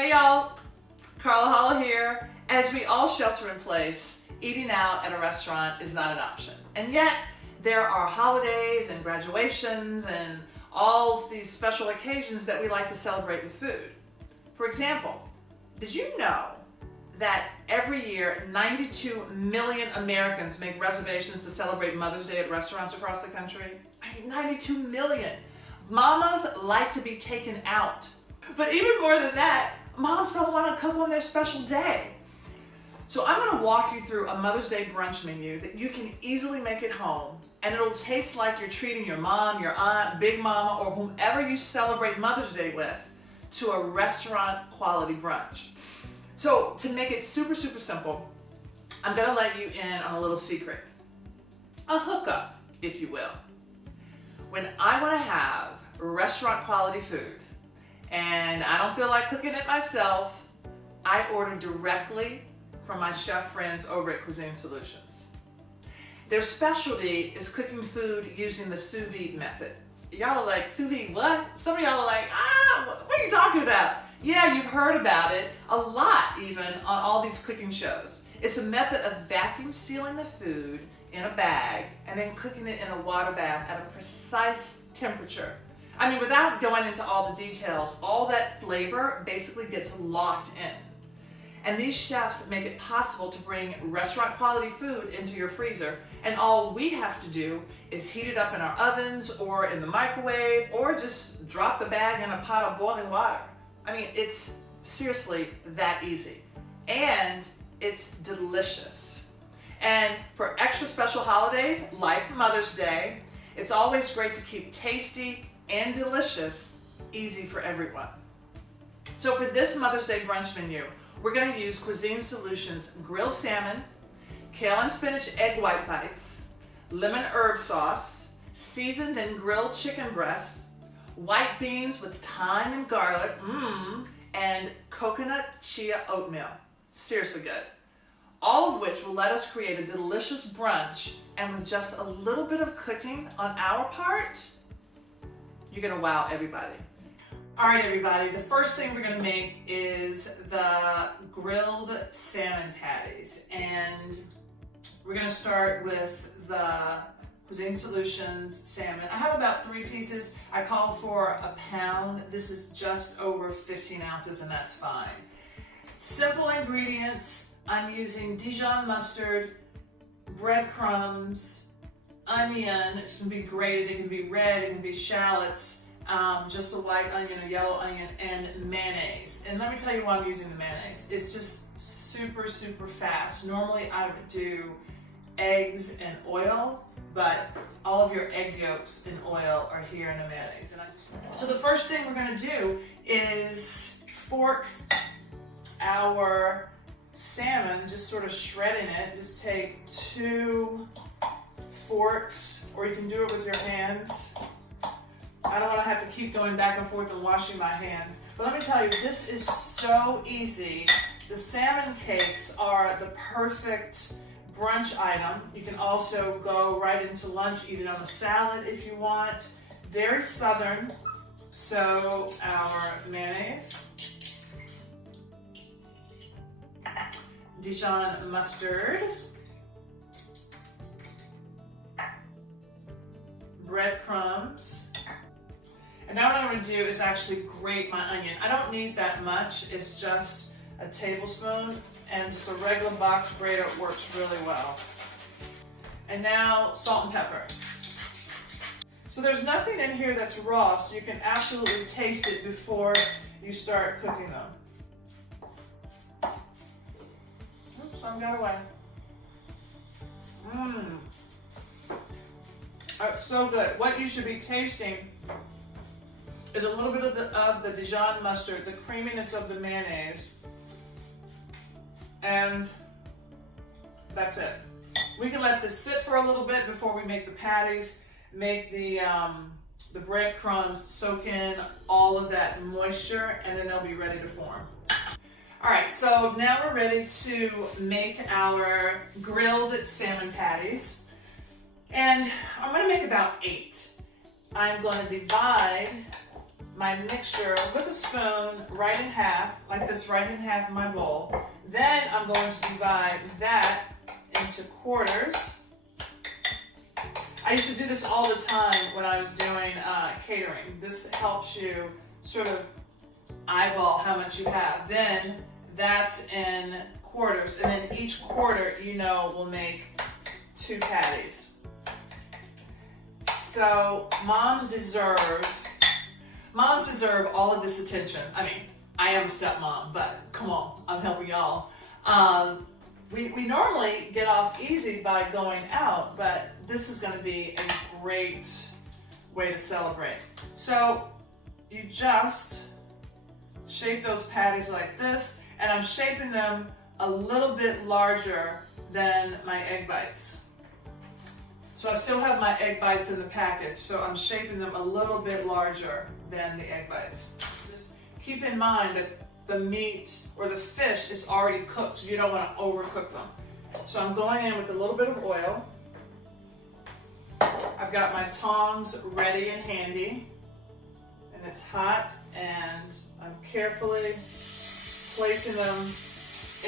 Hey y'all, Carla here. As we all shelter in place, eating out at a restaurant is not an option. And yet, there are holidays and graduations and all these special occasions that we like to celebrate with food. For example, did you know that every year 92 million Americans make reservations to celebrate Mother's Day at restaurants across the country? I mean, 92 million. Mamas like to be taken out. But even more than that, moms don't want to cook on their special day. So I'm going to walk you through a Mother's Day brunch menu that you can easily make at home, and it'll taste like you're treating your mom, your aunt, big mama, or whomever you celebrate Mother's Day with to a restaurant quality brunch. So to make it super simple, I'm going to let you in on a little secret. A hookup, if you will. When I want to have restaurant quality food, and I don't feel like cooking it myself, I order directly from my chef friends over at Cuisine Solutions. Their specialty is cooking food using the sous vide method. Y'all are like, sous vide what? Some of y'all are like, what are you talking about? Yeah, you've heard about it a lot even on all these cooking shows. It's a method of vacuum sealing the food in a bag and then cooking it in a water bath at a precise temperature. I mean, without going into all the details, all that flavor basically gets locked in. And these chefs make it possible to bring restaurant quality food into your freezer, and all we have to do is heat it up in our ovens or in the microwave or just drop the bag in a pot of boiling water. I mean, it's seriously that easy. And it's delicious. And for extra special holidays like Mother's Day, it's always great to keep tasty and delicious easy for everyone. So for this Mother's Day brunch menu, we're going to use Cuisine Solutions grilled salmon, kale and spinach egg white bites, lemon herb sauce, seasoned and grilled chicken breast, white beans with thyme and garlic, and coconut chia oatmeal. Seriously good. All of which will let us create a delicious brunch, and with just a little bit of cooking on our part, you're gonna wow everybody. All right, everybody, the first thing we're gonna make is the grilled salmon patties. And we're gonna start with the Cuisine Solutions salmon. I have about 3 pieces. I called for a pound. This is just over 15 ounces, and that's fine. Simple ingredients. I'm using Dijon mustard, breadcrumbs, onion. It can be grated, it can be red, it can be shallots, just a white onion, a yellow onion, and mayonnaise. And let me tell you why I'm using the mayonnaise. It's just super fast. Normally I would do eggs and oil, but all of your egg yolks and oil are here in the mayonnaise. So the first thing we're gonna do is fork our salmon, just sort of shredding it. Just take 2 forks, or you can do it with your hands. I don't want to have to keep going back and forth and washing my hands. But let me tell you, this is so easy. The salmon cakes are the perfect brunch item. You can also go right into lunch, eat it on a salad if you want. Very southern. So our mayonnaise, Dijon mustard, breadcrumbs, and now what I'm going to do is actually grate my onion. I don't need that much. It's just a tablespoon, and just a regular box grater works really well. And now salt and pepper. So there's nothing in here that's raw, so you can absolutely taste it before you start cooking them. Some got away. It's so good. What you should be tasting is a little bit of the Dijon mustard, the creaminess of the mayonnaise, and that's it. We can let this sit for a little bit before we make the patties, make the breadcrumbs soak in all of that moisture, and then they'll be ready to form. All right, so now we're ready to make our grilled salmon patties. And I'm gonna make about 8. I'm gonna divide my mixture with a spoon right in half, like this, right in half in my bowl. Then I'm going to divide that into quarters. I used to do this all the time when I was doing catering. This helps you sort of eyeball how much you have. Then that's in quarters, and then each quarter, you know, will make 2 patties. So moms deserve all of this attention. I mean, I am a stepmom, but come on, I'm helping y'all. We normally get off easy by going out, but this is going to be a great way to celebrate. So you just shape those patties like this, and I'm shaping them a little bit larger than my egg bites. So I still have my egg bites in the package, so I'm shaping them a little bit larger than the egg bites. Just keep in mind that the meat or the fish is already cooked, so you don't want to overcook them. So I'm going in with a little bit of oil. I've got my tongs ready and handy, and it's hot, and I'm carefully placing them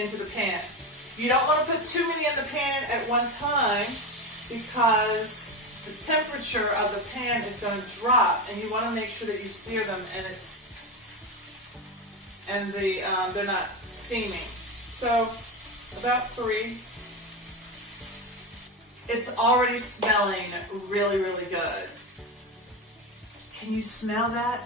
into the pan. You don't want to put too many in the pan at one time because the temperature of the pan is going to drop, and you want to make sure that you sear them and they're not steaming. So about 3. It's already smelling really, really good. Can you smell that?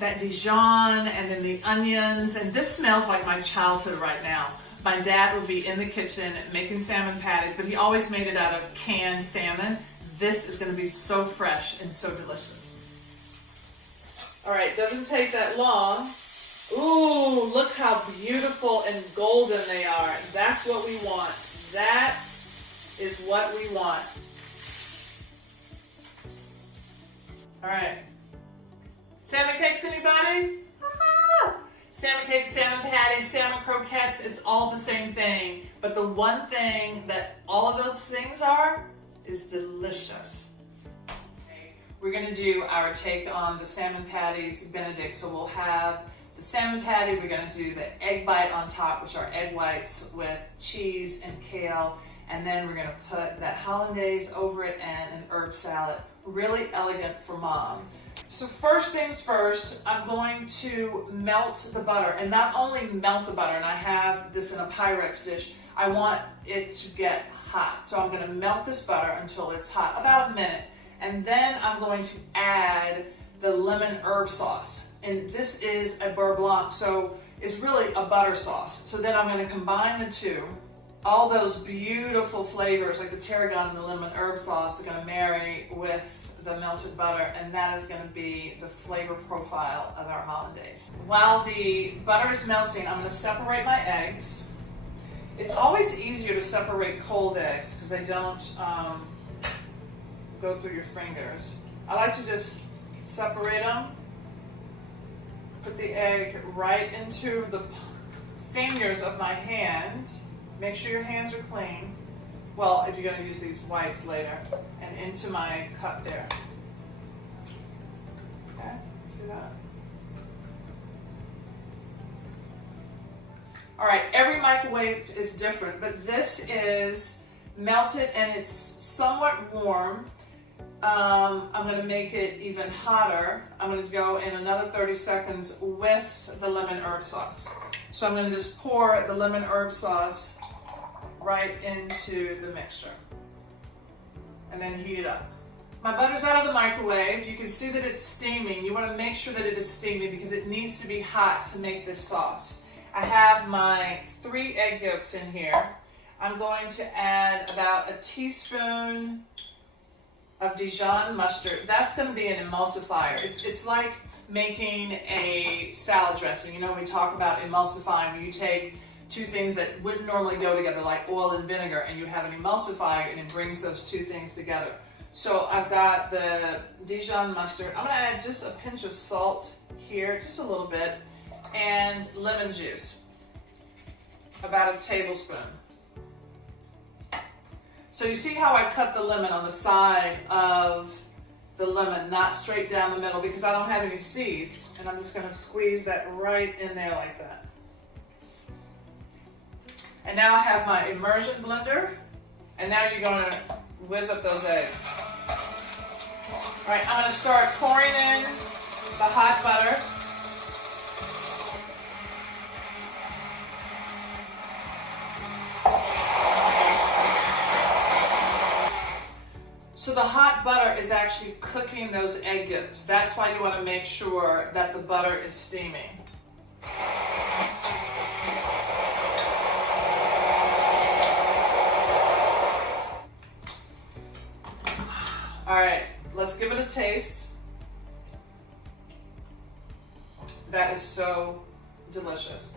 That Dijon, and then the onions, and this smells like my childhood right now. My dad would be in the kitchen making salmon patties, but he always made it out of canned salmon. This is going to be so fresh and so delicious. All right, doesn't take that long. Ooh, look how beautiful and golden they are. That's what we want. That is what we want. All right. Salmon cakes, anybody? Ah! Salmon cakes, salmon patties, salmon croquettes, it's all the same thing. But the one thing that all of those things are is delicious. We're gonna do our take on the salmon patties benedict. So we'll have the salmon patty, we're gonna do the egg bite on top, which are egg whites with cheese and kale. And then we're gonna put that hollandaise over it and an herb salad. Really elegant for mom. So first things first, I'm going to melt the butter, and not only melt the butter, and I have this in a Pyrex dish, I want it to get hot. So I'm gonna melt this butter until it's hot, about a minute. And then I'm going to add the lemon herb sauce. And this is a beurre blanc, so it's really a butter sauce. So then I'm gonna combine the two. All those beautiful flavors, like the tarragon and the lemon herb sauce, are gonna marry with the melted butter, and that is going to be the flavor profile of our hollandaise. While the butter is melting, I'm going to separate my eggs. It's always easier to separate cold eggs because they don't go through your fingers. I like to just separate them, put the egg right into the fingers of my hand. Make sure your hands are clean. Well, if you're going to use these whites later, and into my cup there. Okay, see that? All right, every microwave is different, but this is melted and it's somewhat warm. I'm going to make it even hotter. I'm going to go in another 30 seconds with the lemon herb sauce. So I'm going to just pour the lemon herb sauce right into the mixture and then heat it up. My butter's out of the microwave. You can see that it's steaming. You want to make sure that it is steaming because it needs to be hot to make this sauce. I have my 3 egg yolks in here. I'm going to add about a teaspoon of Dijon mustard. That's going to be an emulsifier. It's like making a salad dressing. You know, we talk about emulsifying, where you take 2 things that wouldn't normally go together, like oil and vinegar, and you have an emulsifier, and it brings those 2 things together. So I've got the Dijon mustard. I'm gonna add just a pinch of salt here, just a little bit, and lemon juice, about a tablespoon. So you see how I cut the lemon on the side of the lemon, not straight down the middle because I don't have any seeds. And I'm just gonna squeeze that right in there like that. And now I have my immersion blender. And now you're gonna whiz up those eggs. All right, I'm gonna start pouring in the hot butter. So the hot butter is actually cooking those egg yolks. That's why you want to make sure that the butter is steaming. All right, let's give it a taste. That is so delicious.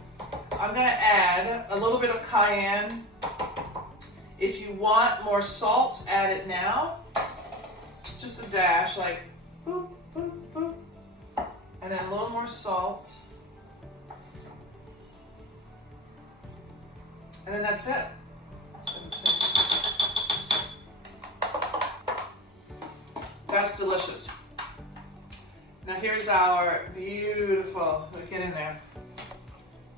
I'm gonna add a little bit of cayenne. If you want more salt, add it now. Just a dash, like boop, boop, boop. And then a little more salt. And then that's it. That's delicious. Now here's our beautiful, get in there.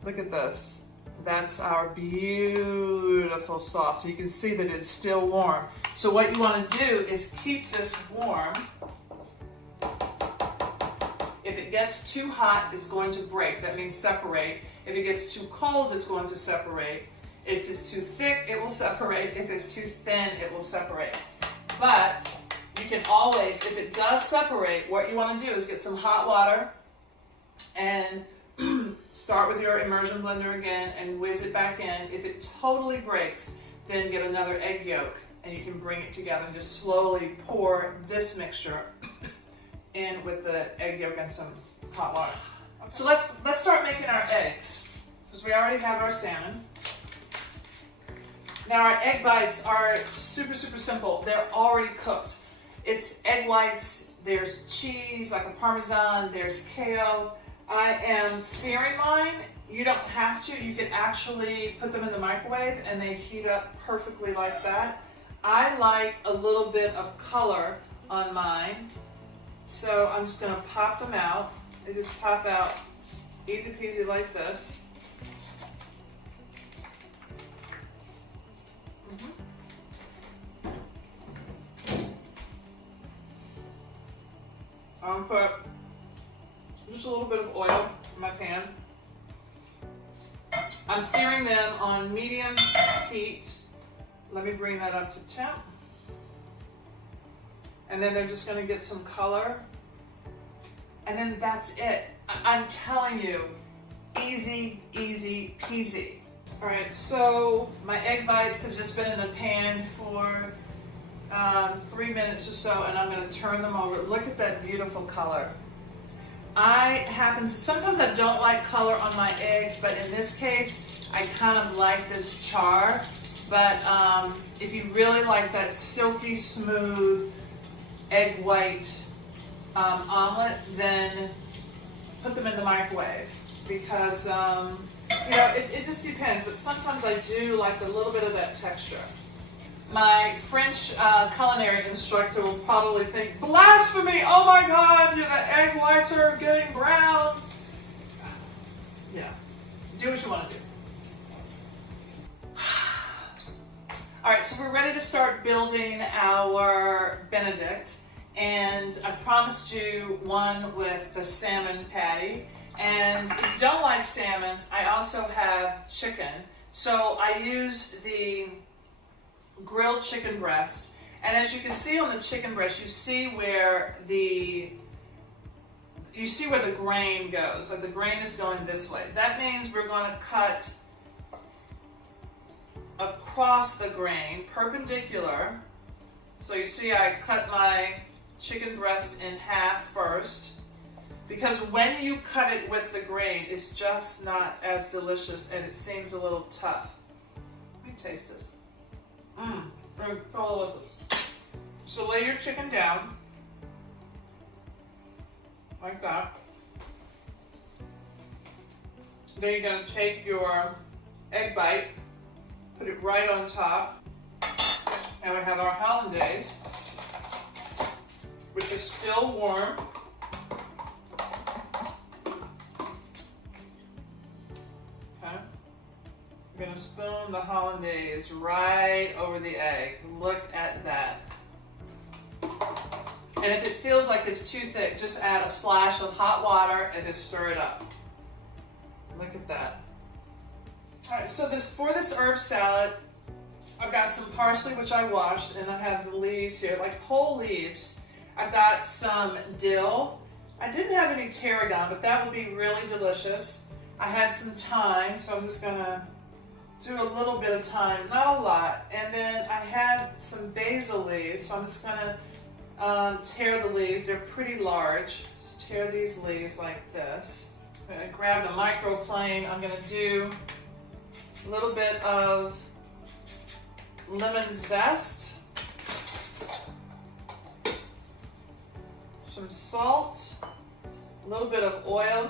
Look at this. That's our beautiful sauce. You can see that it's still warm. So what you want to do is keep this warm. If it gets too hot, it's going to break. That means separate. If it gets too cold, it's going to separate. If it's too thick, it will separate. If it's too thin, it will separate. But you can always, if it does separate, what you want to do is get some hot water and start with your immersion blender again and whiz it back in. If it totally breaks, then get another egg yolk and you can bring it together and just slowly pour this mixture in with the egg yolk and some hot water. So let's start making our eggs because we already have our salmon. Now our egg bites are super, super simple. They're already cooked. It's egg whites, there's cheese like a Parmesan, there's kale. I am searing mine. You don't have to. You can actually put them in the microwave and they heat up perfectly like that. I like a little bit of color on mine. So I'm just gonna pop them out. They just pop out easy peasy like this. I'm gonna put just a little bit of oil in my pan. I'm searing them on medium heat. Let me bring that up to temp. And then they're just gonna get some color. And then that's it. I'm telling you, easy, easy peasy. All right, so my egg bites have just been in the pan for 3 minutes or so, and I'm gonna turn them over. Look at that beautiful color. Sometimes I don't like color on my eggs, but in this case, I kind of like this char. But if you really like that silky smooth egg white omelet, then put them in the microwave because, it just depends, but sometimes I do like a little bit of that texture. My French culinary instructor will probably think, blasphemy, oh my God, the egg whites are getting brown. Do what you want to do. All right, so we're ready to start building our benedict. And I've promised you one with the salmon patty. And if you don't like salmon, I also have chicken. So I used the grilled chicken breast, and as you can see on the chicken breast, you see where the grain goes. So the grain is going this way. That means we're going to cut across the grain, perpendicular. So you see I cut my chicken breast in half first, because when you cut it with the grain, it's just not as delicious and it seems a little tough. Let me taste this. Very delicious. So lay your chicken down, like that. Then you're going to take your egg bite, put it right on top. And we have our hollandaise. which is still warm. Okay. I'm gonna spoon the hollandaise right over the egg. Look at that. And if it feels like it's too thick, just add a splash of hot water and just stir it up. Look at that. All right, so for this herb salad, I've got some parsley, which I washed, and I have the leaves here, like whole leaves. I've got some dill. I didn't have any tarragon, but that would be really delicious. I had some thyme, so I'm just gonna do a little bit of thyme, not a lot. And then I had some basil leaves, so I'm just gonna tear the leaves. They're pretty large. Just tear these leaves like this. I'm gonna grab a microplane. I'm gonna do a little bit of lemon zest, some salt, a little bit of oil.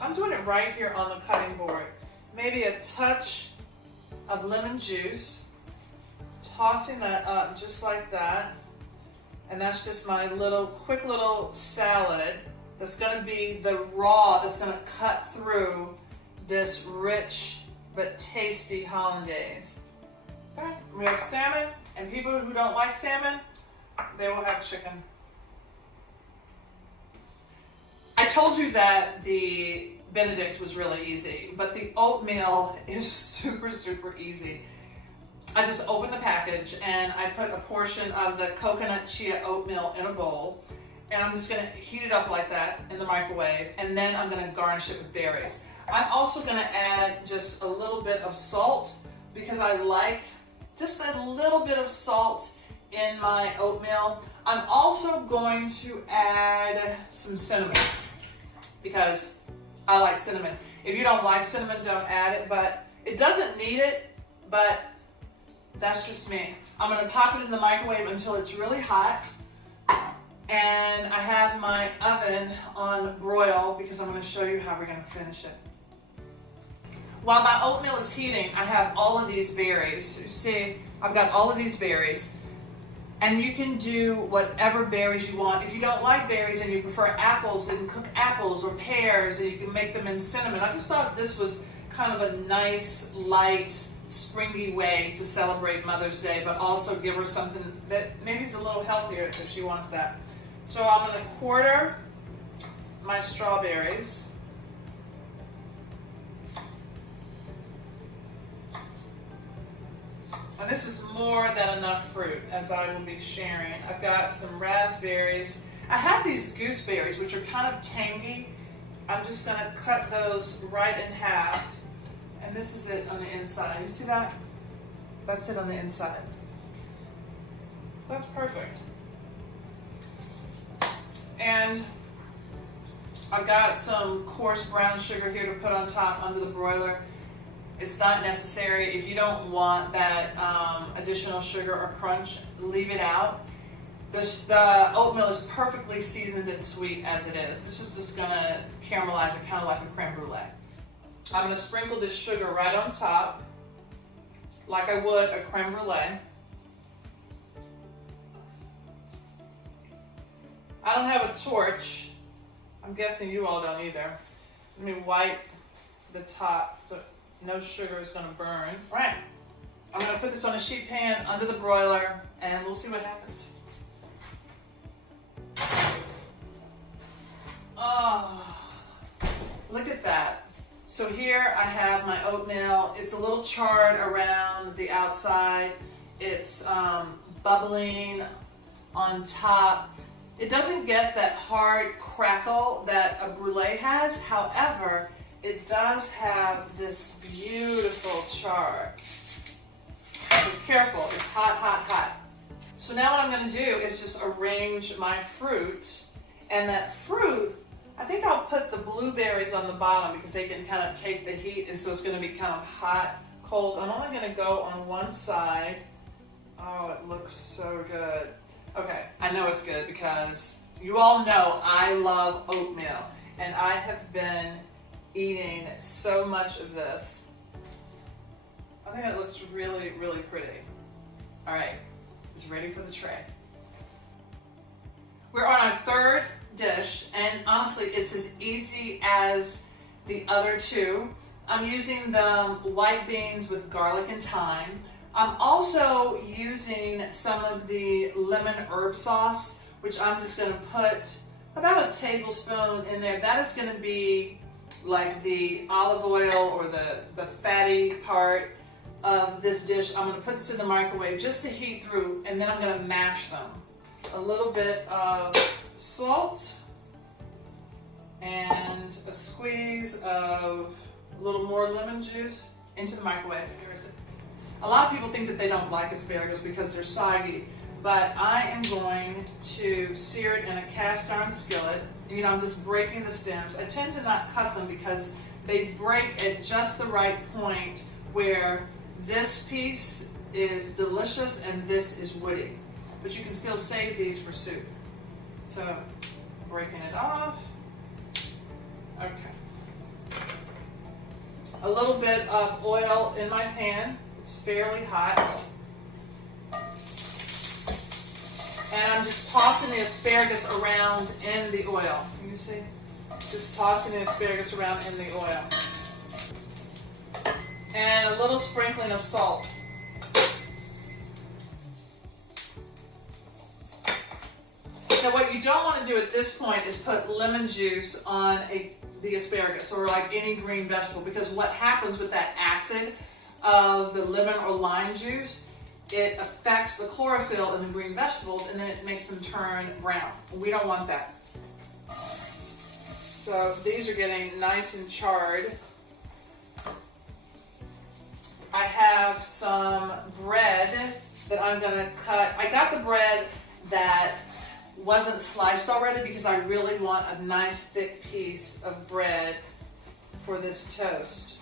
I'm doing it right here on the cutting board. Maybe a touch of lemon juice, tossing that up just like that. And that's just my quick little salad that's gonna be the raw that's gonna cut through this rich but tasty hollandaise. Okay, we have salmon, and people who don't like salmon, they will have chicken. I told you that the benedict was really easy, but the oatmeal is super, super easy. I just opened the package and I put a portion of the coconut chia oatmeal in a bowl, and I'm just gonna heat it up like that in the microwave, and then I'm gonna garnish it with berries. I'm also gonna add just a little bit of salt because I like just a little bit of salt in my oatmeal. I'm also going to add some cinnamon because I like cinnamon. If you don't like cinnamon, don't add it, but it doesn't need it, but that's just me. I'm gonna pop it in the microwave until it's really hot, and I have my oven on broil because I'm gonna show you how we're gonna finish it. While my oatmeal is heating, I have all of these berries. You see, I've got all of these berries, and you can do whatever berries you want. If you don't like berries and you prefer apples, you can cook apples or pears, and you can make them in cinnamon. I just thought this was kind of a nice, light, springy way to celebrate Mother's Day, but also give her something that maybe is a little healthier if she wants that. So I'm gonna quarter my strawberries. And this is more than enough fruit, as I will be sharing. I've got some raspberries. I have these gooseberries, which are kind of tangy. I'm just gonna cut those right in half. And this is it on the inside. You see that? That's it on the inside. So that's perfect. And I've got some coarse brown sugar here to put on top under the broiler. It's not necessary. If you don't want that additional sugar or crunch, leave it out. The oatmeal is perfectly seasoned and sweet as it is. This is just gonna caramelize it kind of like a creme brulee. I'm gonna sprinkle this sugar right on top, like I would a creme brulee. I don't have a torch. I'm guessing you all don't either. Let me wipe the top so no sugar is gonna burn. Right, I'm gonna put this on a sheet pan under the broiler and we'll see what happens. Oh, look at that. So here I have my oatmeal. It's a little charred around the outside. It's bubbling on top. It doesn't get that hard crackle that a brulee has. However, it does have this beautiful char. Be careful, it's hot, hot, hot. So now what I'm gonna do is just arrange my fruit. And that fruit, I think I'll put the blueberries on the bottom because they can kind of take the heat, and so it's gonna be kind of hot, cold. I'm only gonna go on one side. Oh, it looks so good. Okay, I know it's good because you all know I love oatmeal, and I have been eating so much of this. I think it looks really, really pretty. All right, it's ready for the tray. We're on our third dish, and honestly, it's as easy as the other two. I'm using the white beans with garlic and thyme. I'm also using some of the lemon herb sauce, which I'm just going to put about a tablespoon in there. That is going to be like the olive oil or the fatty part of this dish. I'm going to put this in the microwave just to heat through, and then I'm going to mash them. A little bit of salt and a squeeze of a little more lemon juice into the microwave. Here is it. A lot of people think that they don't like asparagus because they're soggy, but I am going to sear it in a cast iron skillet. You know, I'm just breaking the stems. I tend to not cut them because they break at just the right point where this piece is delicious and this is woody. But you can still save these for soup. So, breaking it off. Okay. A little bit of oil in my pan. It's fairly hot. And I'm just tossing the asparagus around in the oil. You see? Just tossing the asparagus around in the oil. And a little sprinkling of salt. Now what you don't want to do at this point is put lemon juice on the asparagus or like any green vegetable, because what happens with that acid of the lemon or lime juice, it affects the chlorophyll in the green vegetables and then it makes them turn brown. We don't want that. So these are getting nice and charred. I have some bread that I'm going to cut. I got the bread that wasn't sliced already because I really want a nice thick piece of bread for this toast.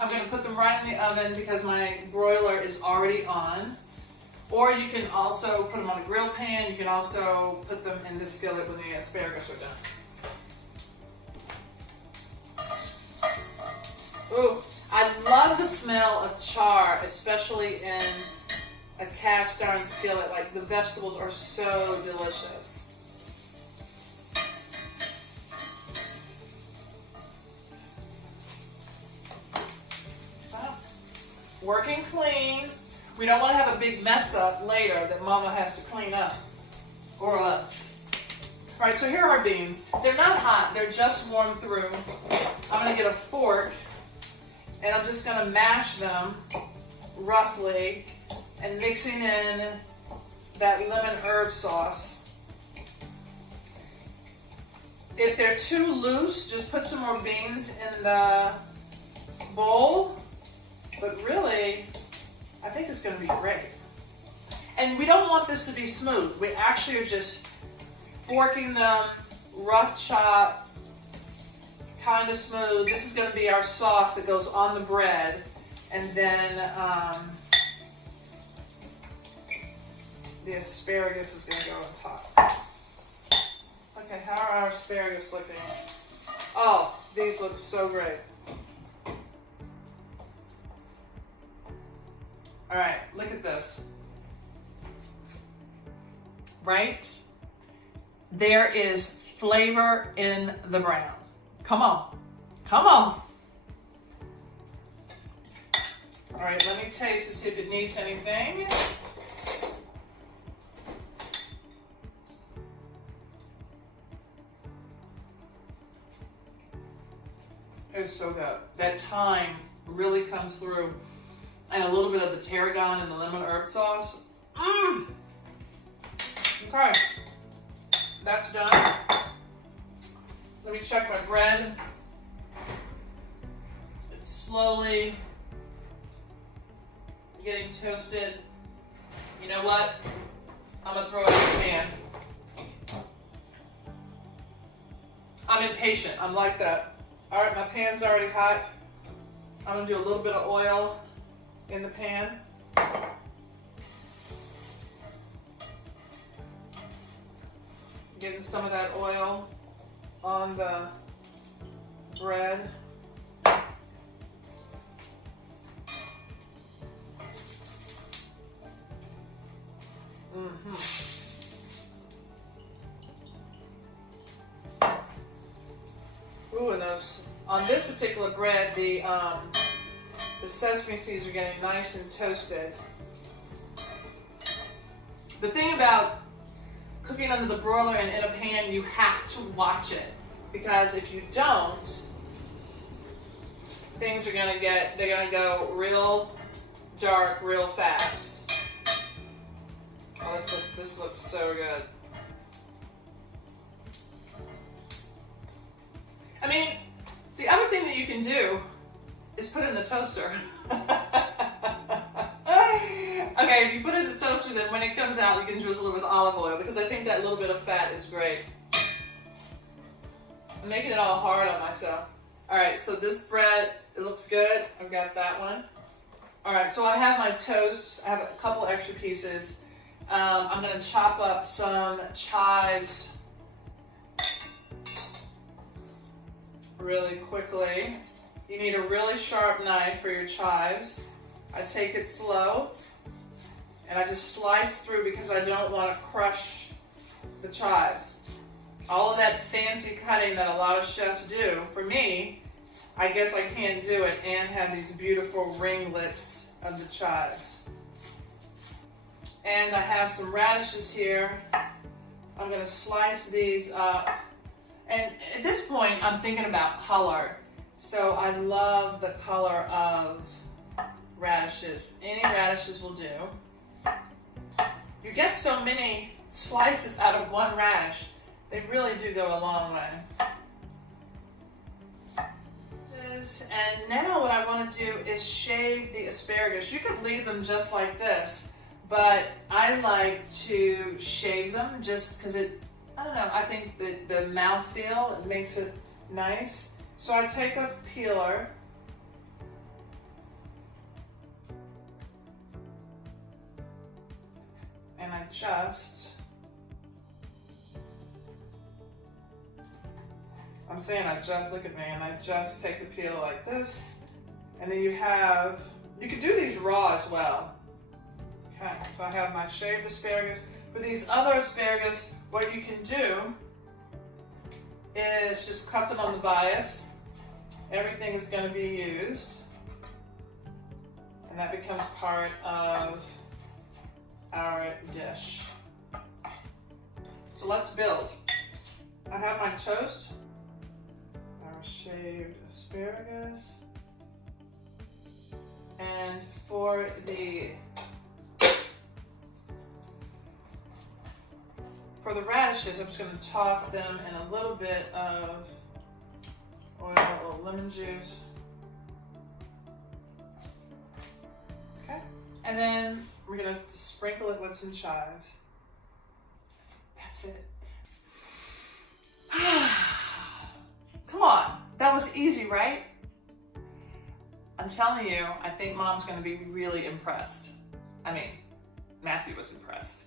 I'm going to put them right in the oven because my broiler is already on. Or you can also put them on a grill pan. You can also put them in the skillet when the asparagus are done. Ooh, I love the smell of char, especially in a cast iron skillet. Like, the vegetables are so delicious. Wow. Working clean. We don't want to have a big mess up later that Mama has to clean up, or us. All right, so here are our beans. They're not hot, they're just warmed through. I'm going to get a fork and I'm just going to mash them roughly and mixing in that lemon herb sauce. If they're too loose, just put some more beans in the bowl. But really, I think it's going to be great. And we don't want this to be smooth. We actually are just forking them, rough chop, kind of smooth. This is going to be our sauce that goes on the bread. And then the asparagus is going to go on top. Okay, how are our asparagus looking? Oh, these look so great. All right, look at this. Right? There is flavor in the brown. Come on. Come on. All right, let me taste to see if it needs anything. It's so good. That thyme really comes through. And a little bit of the tarragon and the lemon herb sauce. Mmm! Okay. That's done. Let me check my bread. It's slowly getting toasted. You know what? I'm going to throw it in the pan. I'm impatient. I'm like that. All right, my pan's already hot. I'm going to do a little bit of oil in the pan. Getting some of that oil on the bread. Ooh, and those, on this particular bread, the sesame seeds are getting nice and toasted. The thing about cooking under the broiler and in a pan, you have to watch it, because if you don't, things are they're gonna go real dark real fast. Oh, this looks so good. I mean, the other thing that you can do is put it in the toaster. Okay, if you put it in the toaster, then when it comes out, we can drizzle it with olive oil, because I think that little bit of fat is great. I'm making it all hard on myself. All right, so this bread, it looks good. I've got that one. All right, so I have my toast. I have a couple extra pieces. I'm gonna chop up some chives really quickly. You need a really sharp knife for your chives. I take it slow, and I just slice through because I don't want to crush the chives. All of that fancy cutting that a lot of chefs do, for me, I guess I can't do it and have these beautiful ringlets of the chives. And I have some radishes here. I'm going to slice these up. And at this point, I'm thinking about color. So I love the color of radishes. Any radishes will do. You get so many slices out of one radish, they really do go a long way. And now what I want to do is shave the asparagus. You could leave them just like this, but I like to shave them just because I don't know, I think the mouthfeel, it makes it nice. So I take a peeler, and I just, I'm saying I just, look at me, and I just take the peel like this, and then you could do these raw as well. Okay, so I have my shaved asparagus. For these other asparagus, what you can do is just cut them on the bias. Everything is going to be used, and that becomes part of our dish. So let's build. I have my toast, our shaved asparagus, and for the radishes, I'm just going to toss them in a little bit of oil or lemon juice. Okay, and then we're going to sprinkle it with some chives. That's it. Come on, that was easy, right? I'm telling you, I think Mom's going to be really impressed. I mean, Matthew was impressed.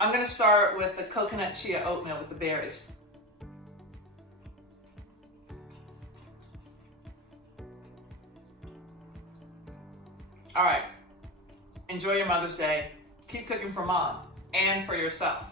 I'm going to start with the coconut chia oatmeal with the berries. All right, enjoy your Mother's Day. Keep cooking for Mom and for yourself.